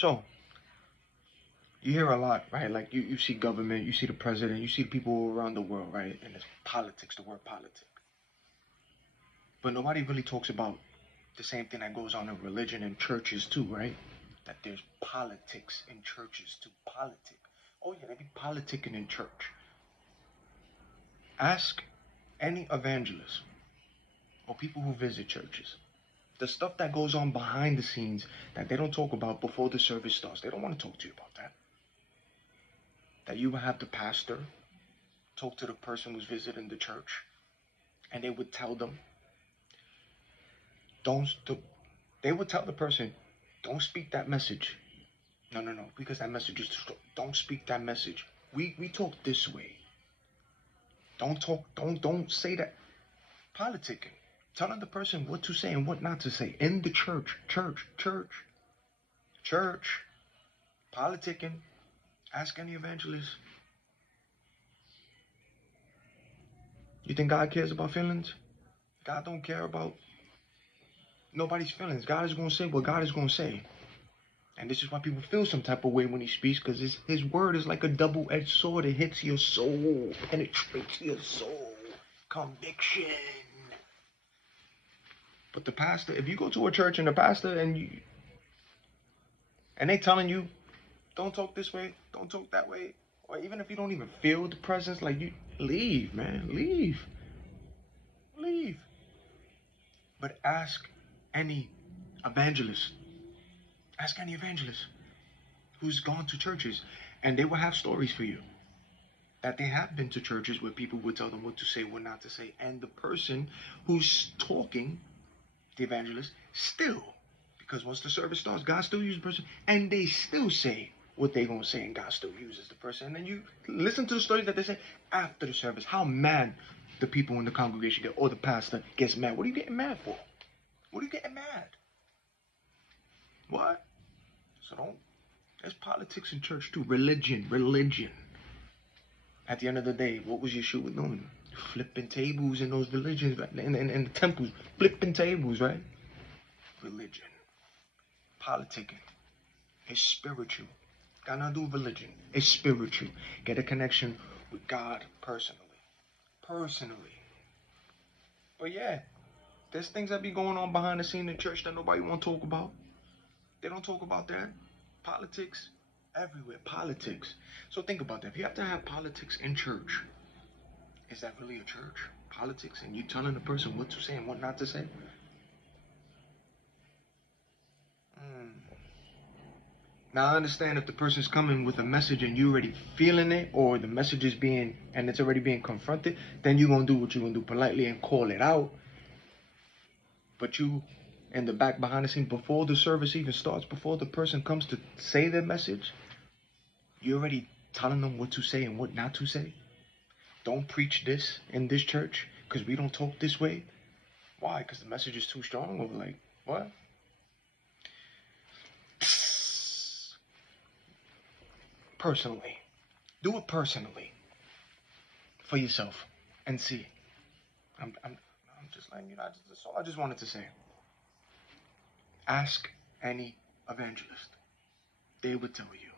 So, you hear a lot, right? Like you see government, you see the president, you see people around the world, right? And it's politics, the word politics. But nobody really talks about the same thing that goes on in religion and churches too, right? That there's politics in churches too. Politic. Oh yeah, they be politicking in church. Ask any evangelist or people who visit churches. The stuff that goes on behind the scenes that they don't talk about before the service starts. They don't want to talk to you about that. That you would have the pastor talk to the person who's visiting the church, and they would tell them, don't. They would tell the person, don't speak that message. No, no, no, because that message is too strong. Don't speak that message. We talk this way. Don't talk. Don't say that. Politicking. Telling the person what to say and what not to say in the church. Church. Politicking. Ask any evangelist. You think God cares about feelings? God don't care about nobody's feelings. God is going to say what God is going to say. And this is why people feel some type of way when he speaks, because his word is like a double-edged sword. It hits your soul, penetrates your soul. Conviction. But the pastor, if you go to a church and the pastor and they telling you, don't talk this way, don't talk that way, or even if you don't even feel the presence, like, you leave, man, leave. But ask any evangelist who's gone to churches, and they will have stories for you that they have been to churches where people would tell them what to say, what not to say, and the person who's talking, the evangelist, still, because once the service starts, God still uses the person, and they still say what they're going to say, and God still uses the person. And then you listen to the stories that they say after the service, how mad the people in the congregation get, or the pastor gets mad. What are you getting mad for? What are you getting mad? What? So don't. There's politics in church too. Religion. At the end of the day, what was Yeshua doing? Flipping tables in those religions, right? In the temples, flipping tables, right? Religion. Politicking. It's spiritual. Got nothing to do with religion. It's spiritual. Get a connection with God personally. But yeah, there's things that be going on behind the scene in church that nobody want to talk about. They don't talk about that. Politics everywhere. Politics. So think about that. If you have to have politics in church, is that really a church? Politics, and you telling the person what to say and what not to say? Now I understand if the person's coming with a message and you already feeling it, or the message is it's already being confronted, then you're gonna do what you're gonna do politely and call it out. But you, in the back behind the scene, before the service even starts, before the person comes to say their message, you're already telling them what to say and what not to say. Don't preach this in this church because we don't talk this way. Why? Because the message is too strong? Or like, what? Personally. Do it personally. For yourself. And see. I'm just letting you know. That's all I just wanted to say. Ask any evangelist. They would tell you.